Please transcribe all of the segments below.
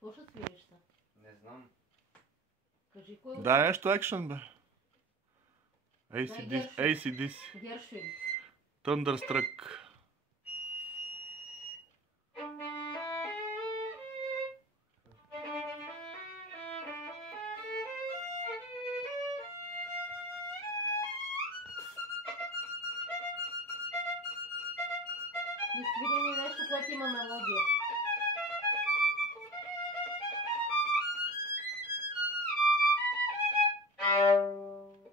Какво ще свириш са? Не знам. Кажи кой. Да, нещо екшен, бе. AC/DC. Гершвин. Thunderstruck. И свири ми нещо, което има мелодия.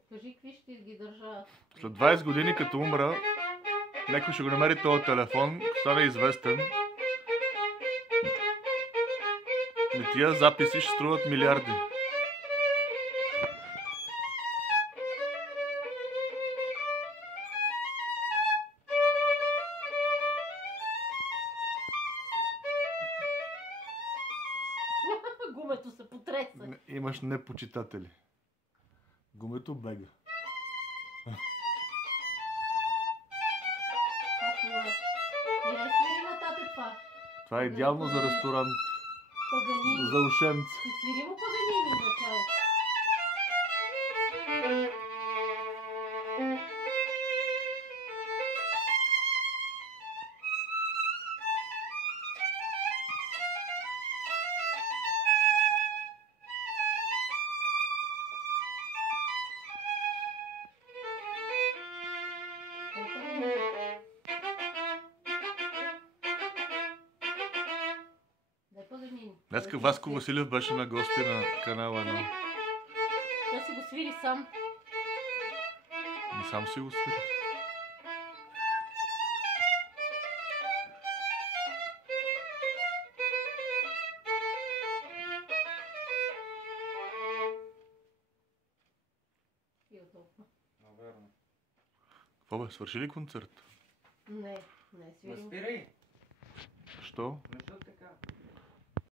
Кажи какви ще ги държа. След 20 години, като умра, някой ще го намери този телефон, стане известен. И тия записи ще струват милиарди. Гумето се потреса. Имаш непочитатели. Гумето бега. Я свири на тате това. Това е идеално за ресторант. Паганини. За ушенца. И свири му Паганини в начало. Днеска Васко Василев беше на гости на канала 1. Да си го свири сам. Не сам си го свири. Наверно. Какво бе, свърши ли концерт? Не свири. Не спирай. Що? Защо така?